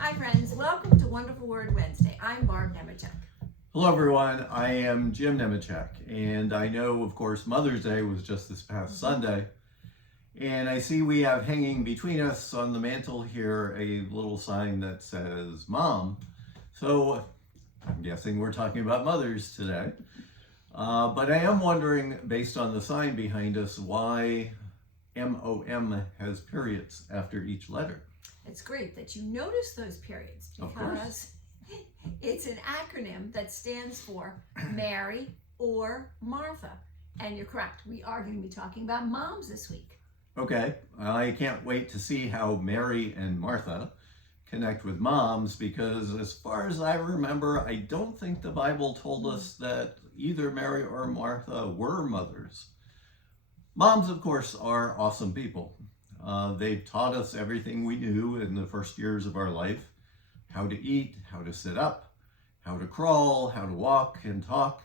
Hi friends, welcome to Wonderful Word Wednesday. I'm Barb Nemechek. Hello everyone, I am Jim Nemechek, and I know of course Mother's Day was just this past Sunday, and I see we have hanging between us on the mantle here a little sign that says Mom, so I'm guessing we're talking about mothers today, but I am wondering, based on the sign behind us, why MOM has periods after each letter. It's great that you notice those periods because it's an acronym that stands for Mary or Martha. And you're correct, we are going to be talking about moms this week. Okay, I can't wait to see how Mary and Martha connect with moms, because as far as I remember, I don't think the Bible told us that either Mary or Martha were mothers. Moms, of course, are awesome people. They've taught us everything we knew in the first years of our life: how to eat, how to sit up, how to crawl, how to walk and talk.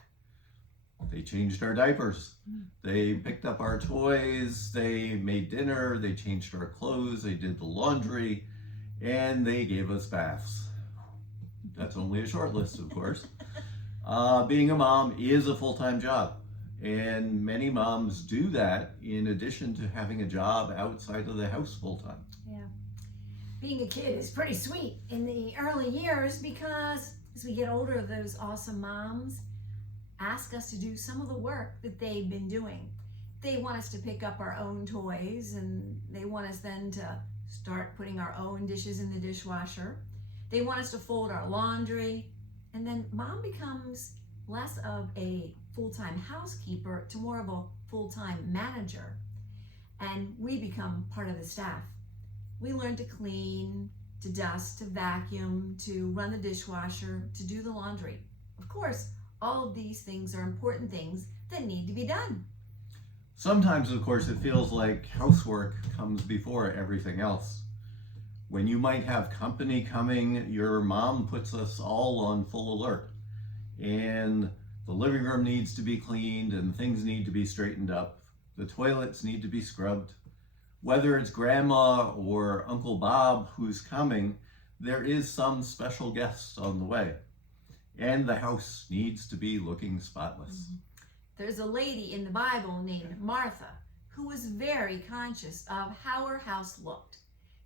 They changed our diapers. They picked up our toys. They made dinner. They changed our clothes. They did the laundry, and they gave us baths. That's only a short list, of course. Being a mom is a full-time job, and many moms do that in addition to having a job outside of the house full-time. Yeah. Being a kid is pretty sweet in the early years because as we get older, those awesome moms ask us to do some of the work that they've been doing. They want us to pick up our own toys, and they want us then to start putting our own dishes in the dishwasher. They want us to fold our laundry, and then mom becomes less of a full-time housekeeper to more of a full-time manager, and we become part of the staff. We learn to clean, to dust, to vacuum, to run the dishwasher, to do the laundry. Of course, all of these things are important things that need to be done. Sometimes, of course, it feels like housework comes before everything else. When you might have company coming, your mom puts us all on full alert, and the living room needs to be cleaned and things need to be straightened up. The toilets need to be scrubbed. Whether it's grandma or Uncle Bob who's coming, there is some special guest on the way. And the house needs to be looking spotless. There's a lady in the Bible named Martha who was very conscious of how her house looked.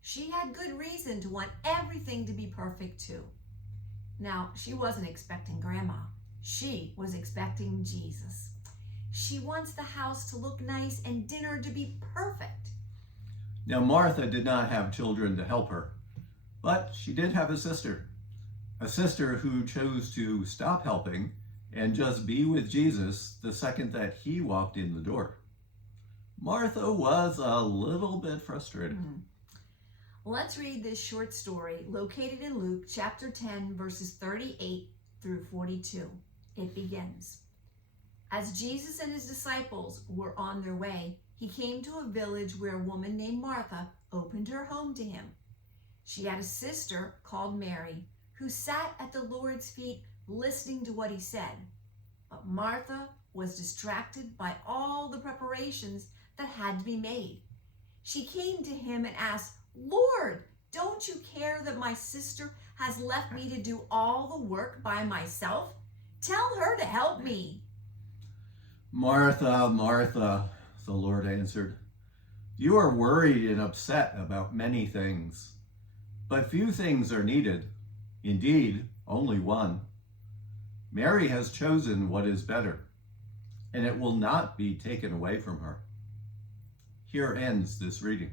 She had good reason to want everything to be perfect too. Now, she wasn't expecting grandma. She was expecting Jesus. She wants the house to look nice and dinner to be perfect. Now, Martha did not have children to help her, but she did have a sister who chose to stop helping and just be with Jesus the second that he walked in the door. Martha was a little bit frustrated. Let's read this short story located in Luke chapter 10, verses 38 through 42. It begins. As Jesus and his disciples were on their way, he came to a village where a woman named Martha opened her home to him. She had a sister called Mary who sat at the Lord's feet listening to what he said. But Martha was distracted by all the preparations that had to be made. She came to him and asked, "Lord, don't you care that my sister has left me to do all the work by myself? Tell her to help me." "Martha, Martha," the Lord answered, "you are worried and upset about many things, but few things are needed. Indeed, only one. Mary has chosen what is better, and it will not be taken away from her." Here ends this reading.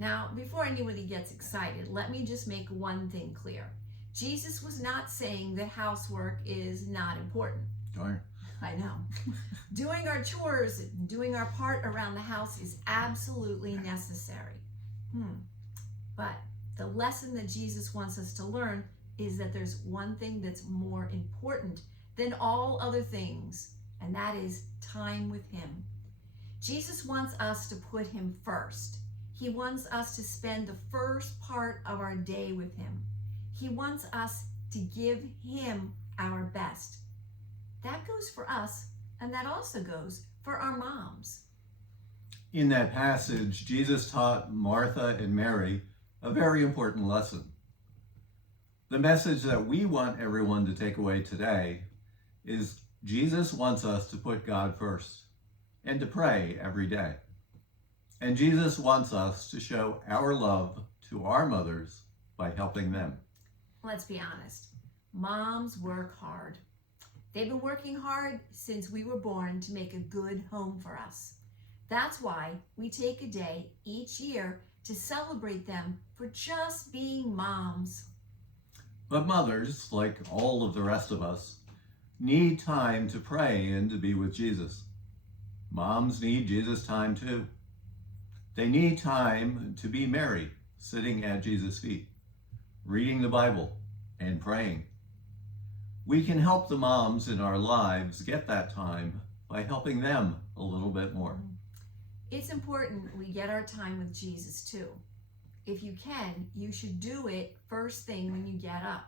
Now, before anybody gets excited, let me just make one thing clear. Jesus was not saying that housework is not important. Darn. I know. Doing our chores, doing our part around the house is absolutely necessary. But the lesson that Jesus wants us to learn is that there's one thing that's more important than all other things, and that is time with him. Jesus wants us to put him first. He wants us to spend the first part of our day with him. He wants us to give him our best. That goes for us, and that also goes for our moms. In that passage, Jesus taught Martha and Mary a very important lesson. The message that we want everyone to take away today is Jesus wants us to put God first and to pray every day. And Jesus wants us to show our love to our mothers by helping them. Let's be honest. Moms work hard. They've been working hard since we were born to make a good home for us. That's why we take a day each year to celebrate them for just being moms. But mothers, like all of the rest of us, need time to pray and to be with Jesus. Moms need Jesus' time too. They need time to be Mary, sitting at Jesus' feet, reading the Bible and praying. We can help the moms in our lives get that time by helping them a little bit more. It's important we get our time with Jesus too. If you can, you should do it first thing when you get up.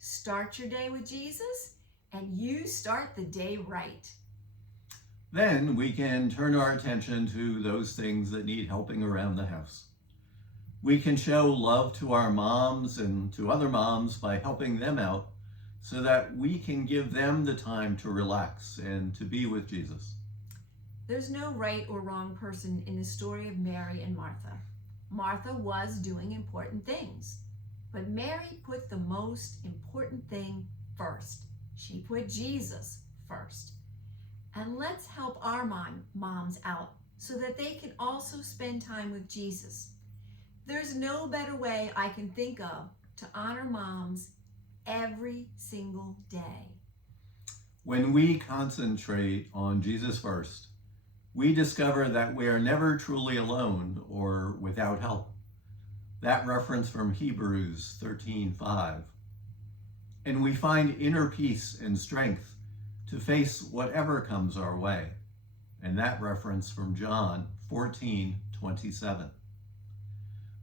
Start your day with Jesus, and you start the day right. Then we can turn our attention to those things that need helping around the house. We can show love to our moms and to other moms by helping them out so that we can give them the time to relax and to be with Jesus. There's no right or wrong person in the story of Mary and Martha. Martha was doing important things, but Mary put the most important thing first. She put Jesus first. And let's help our moms out so that they can also spend time with Jesus. There's no better way I can think of to honor moms every single day. When we concentrate on Jesus first, we discover that we are never truly alone or without help. That reference from Hebrews 13:5. And we find inner peace and strength to face whatever comes our way. And that reference from John 14:27.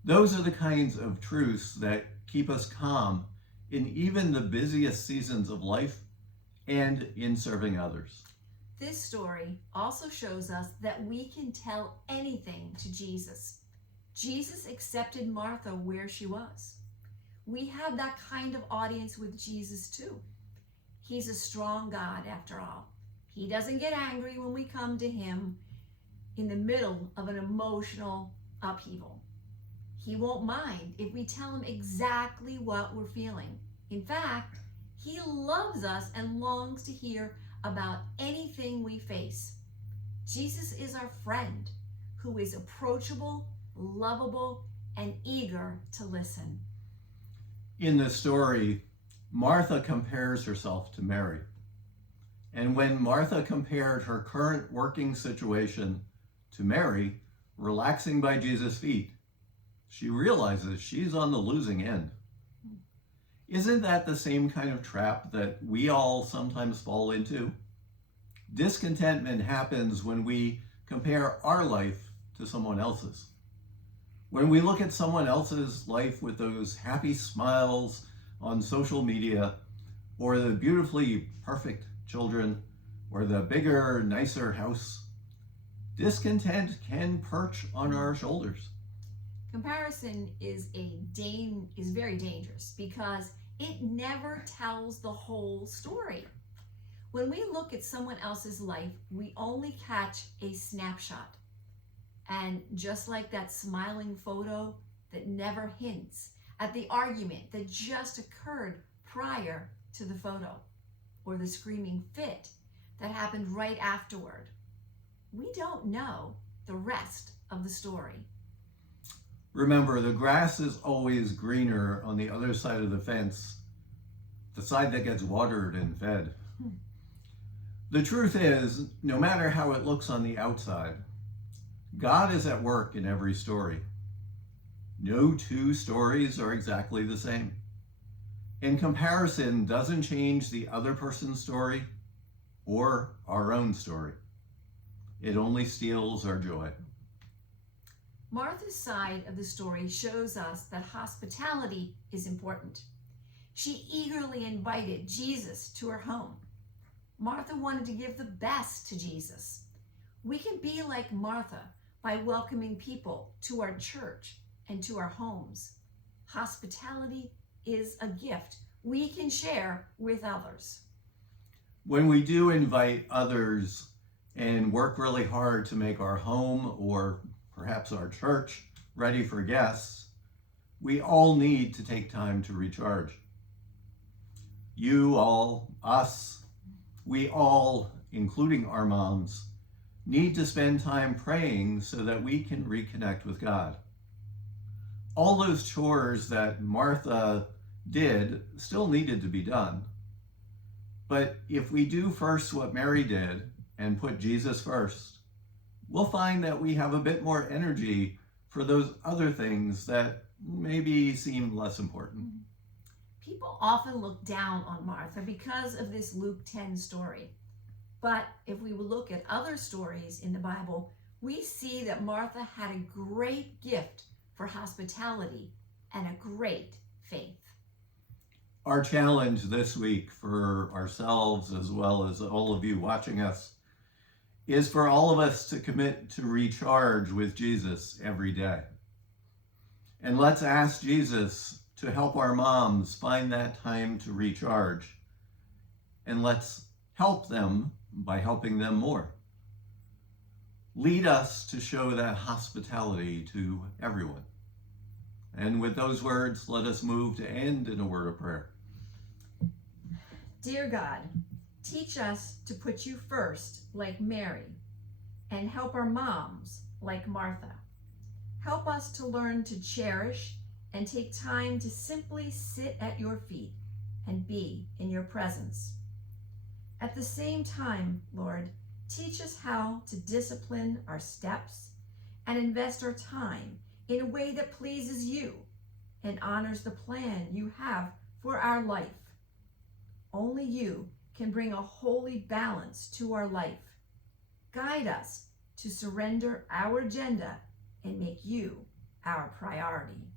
Those are the kinds of truths that keep us calm in even the busiest seasons of life and in serving others. This story also shows us that we can tell anything to Jesus. Jesus accepted Martha where she was. We have that kind of audience with Jesus too. He's a strong God after all. He doesn't get angry when we come to him in the middle of an emotional upheaval. He won't mind if we tell him exactly what we're feeling. In fact, he loves us and longs to hear about anything we face. Jesus is our friend who is approachable, lovable, and eager to listen. In the story, Martha compares herself to Mary. And when Martha compared her current working situation to Mary, relaxing by Jesus' feet, she realizes she's on the losing end. Isn't that the same kind of trap that we all sometimes fall into? Discontentment happens when we compare our life to someone else's. When we look at someone else's life with those happy smiles on social media, or the beautifully perfect children, or the bigger, nicer house, discontent can perch on our shoulders. Comparison is very dangerous because it never tells the whole story. When we look at someone else's life, we only catch a snapshot. And just like that smiling photo that never hints at the argument that just occurred prior to the photo, or the screaming fit that happened right afterward, we don't know the rest of the story. Remember, the grass is always greener on the other side of the fence, the side that gets watered and fed. The truth is, no matter how it looks on the outside, God is at work in every story. No two stories are exactly the same. And comparison doesn't change the other person's story or our own story. It only steals our joy. Martha's side of the story shows us that hospitality is important. She eagerly invited Jesus to her home. Martha wanted to give the best to Jesus. We can be like Martha by welcoming people to our church and to our homes. Hospitality is a gift we can share with others. When we do invite others and work really hard to make our home or perhaps our church ready for guests, we all need to take time to recharge. You all, us, we all, including our moms, need to spend time praying so that we can reconnect with God. All those chores that Martha did still needed to be done. But if we do first what Mary did and put Jesus first, we'll find that we have a bit more energy for those other things that maybe seem less important. People often look down on Martha because of this Luke 10 story. But if we look at other stories in the Bible, we see that Martha had a great gift for hospitality and a great faith. Our challenge this week for ourselves, as well as all of you watching us, is for all of us to commit to recharge with Jesus every day. And let's ask Jesus to help our moms find that time to recharge. And let's help them by helping them more. Lead us to show that hospitality to everyone. And with those words, let us move to end in a word of prayer. Dear God, teach us to put you first like Mary, and help our moms like Martha. Help us to learn to cherish and take time to simply sit at your feet and be in your presence. At the same time, Lord, teach us how to discipline our steps and invest our time in a way that pleases you and honors the plan you have for our life. Only you can bring a holy balance to our life. Guide us to surrender our agenda and make you our priority.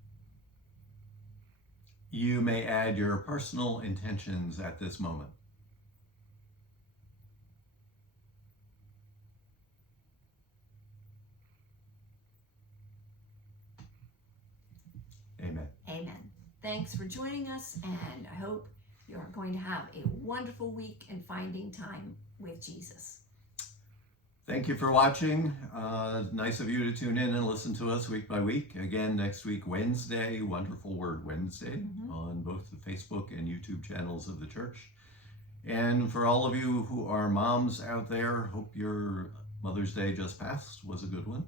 You may add your personal intentions at this moment. Amen. Amen. Thanks for joining us, and I hope you're going to have a wonderful week in finding time with Jesus. Thank you for watching. Nice of you to tune in and listen to us week by week. Again, next week, Wednesday, Wonderful Word Wednesday, on both the Facebook and YouTube channels of the church. And for all of you who are moms out there, hope your Mother's Day just passed was a good one.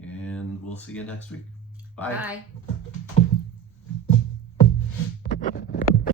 And we'll see you next week. Bye. Bye.